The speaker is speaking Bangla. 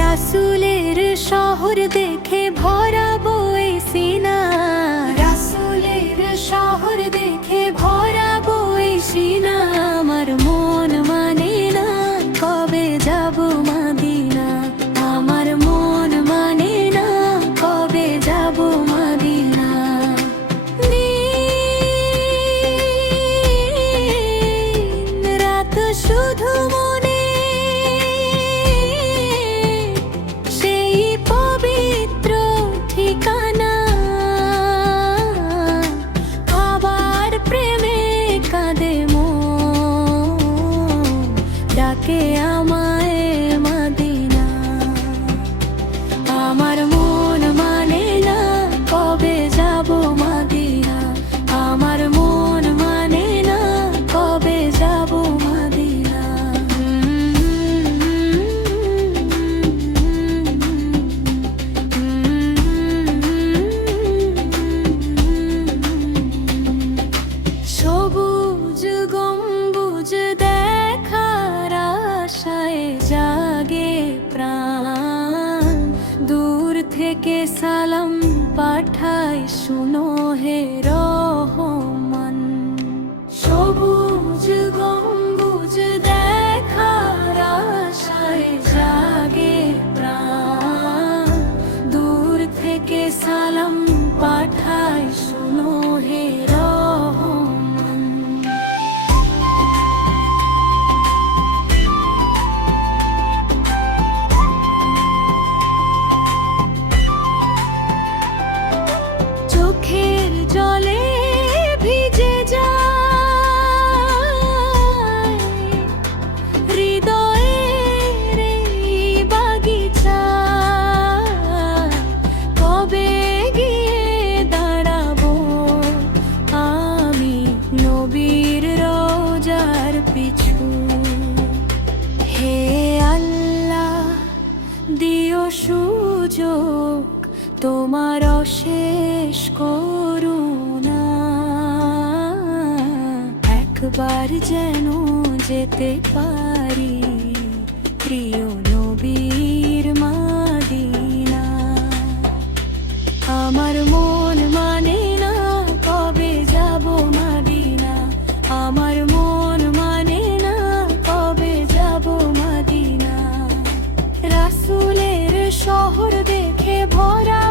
রাসূলের শহর দেখে ভরাবো এই সিনা, রাসূলের শহর দেখে ভরাবো এই সিনা। আমার মন মানে না কবে যাব মদিনা, আমার মন মানে না কবে যাব মদিনা। দিন রাত শুধু মনে সেই পবিত্র ঠিকানা, আবার প্রেমে কাঁদে মন, ডাকে আমায় মদিনা। আমার মন মানে না কবে যাব মদিনা, আমার মন মানে না কবে যাব মদিনা। সবুজ গম্বুজ দেখার আশায় জাগে প্রাণ, দূর থেকে সালাম পাঠায় শুনো হে রহমান। সবুজ গম্বুজ দেখার আশায় জাগে প্রাণ, দূর থেকে সালাম পাঠায় শুনো হে রহমান। চোখের জলে ভিজে যায় হৃদয়ের এই বাগিচা, কবে গিয়ে দাঁড়াবো আমি নবীর রোজার পিছু। হে আল্লাহ দিও সুযোগ তোমার অশেষ করুণা, একবার যেন যেতে পারি প্রিয় নবীর মদিনা। আমার মন মানে না কবে যাব মদিনা, আমার মন মানে না কবে যাব মদিনা। রাসূলের শহর দেখে ভরা